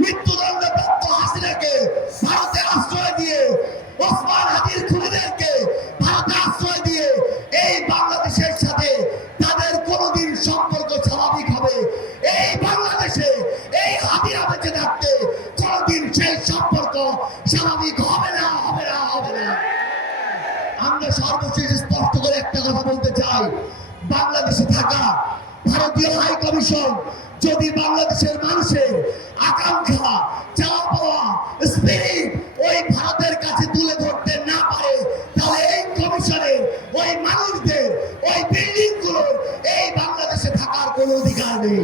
মৃত্যুদণ্ডপ্রাপ্ত হাসিনাকে ভারতে আশ্রয় দিয়ে, ওসমান হাদির খুনিদেরকে ভারতে আশ্রয় দিয়ে এই বাংলাদেশের সাথে তাদের কোনোদিন সম্পর্ক স্বাভাবিক হবে? এই বাংলাদেশে এই হাদিরা বেঁচে থাকতে কোনোদিন সেই সম্পর্ক স্বাভাবিক হবে না, হবে না, হবে না। আমরা সর্বশেষ স্পষ্ট করে একটা কথা বলতে চাই, বাংলাদেশে থাকা ভারতীয় হাই কমিশন যদি বাংলাদেশের মানুষের আকাঙ্ক্ষা, চাওয়া পাওয়া, স্পিরিট ওই ভারতের কাছে তুলে ধরতে না পারে, তাহলে এই কমিশনের ওই মানুষদের ওই বিল্ডিং গুলোর এই বাংলাদেশে থাকার কোনো অধিকার নেই।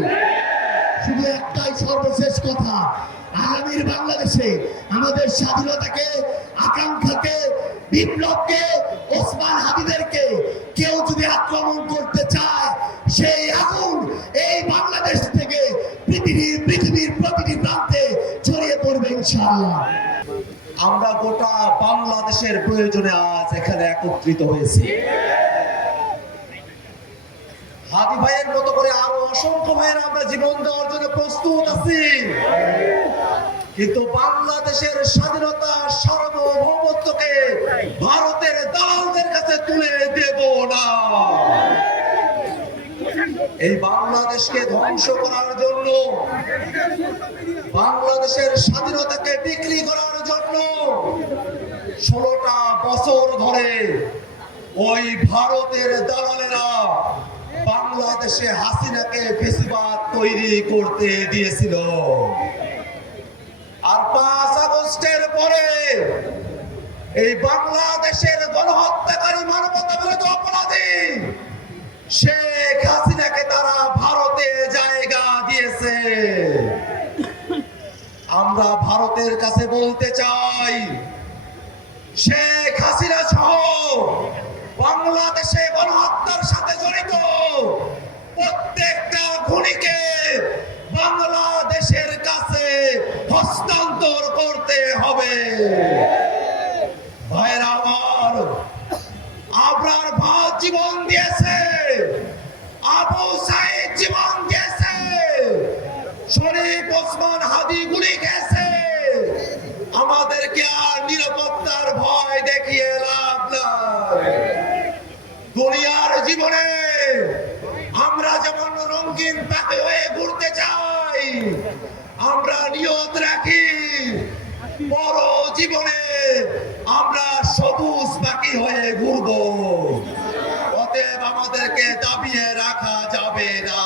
শুধু একটাই সর্বশেষ কথা, আগামীর বাংলাদেশে আমাদের স্বাধীনতাকে, আকাঙ্ক্ষাকে, বিপ্লবকে, ওসমান হাদিদেরকে কেউ যদি আক্রমণ করতে চায়, সেই আগুন এই বাংলাদেশ থেকে পৃথিবীর প্রতিটি প্রান্তে ছড়িয়ে পড়বে ইনশাআল্লাহ। আমরা গোটা বাংলাদেশের প্রয়োজনে আজ এখানে একত্রিত হয়েছি। হাদি ভাইয়ের মতো করে আরো অসংখ্য ভাইয়ের আমরা জীবন দেওয়ার জন্য প্রস্তুত আছি, কিন্তু বাংলাদেশের স্বাধীনতা, সার্বভৌমত্বকে ভারতের দালালদের কাছে তুলে দেব না। এই বাংলাদেশকে ধ্বংস করার জন্য, বাংলাদেশের স্বাধীনতাকে বিক্রি করার জন্য 16টা বছর ধরে ওই ভারতের দালালেরা বাংলাদেশে হাসিনাকে ফেসিবাদ তৈরি করতে দিয়েছিল। আর 5 আগস্টের পরে এই বাংলাদেশের গণহত্যাকারী, মানবতা বিরোধী অপরাধী শেখ হাসিনাকে তারা ভারতে জায়গা দিয়েছে। আমরা ভারতের কাছে বলতে চাই, শেখ হাসিনা সহ বাংলাদেশে গণহত্যার সাথে জড়িত প্রত্যেকটা খুনিকে বাংলাদেশের কাছে হস্তান্তর করতে হবে। ভাইরা আমার, আবরার ভাই জীবন দিয়েছে, আবু সাইদ জীবন দিয়েছে, শরীফ ওসমান হাদি গুলি খেয়েছে। আমাদেরকে আর নিরাপত্তার ভয় দেখিয়ে লাভ নাই। দুনিয়ার জীবনে আমরা যেমন রঙিন পাখি হয়ে ঘুরতে চাই, আমরা নিয়ত রাখি বড় জীবনে আমরা সবুজ পাখি হয়ে ঘুরবো। অতএব আমাদেরকে দাবিয়ে রাখা যাবে না।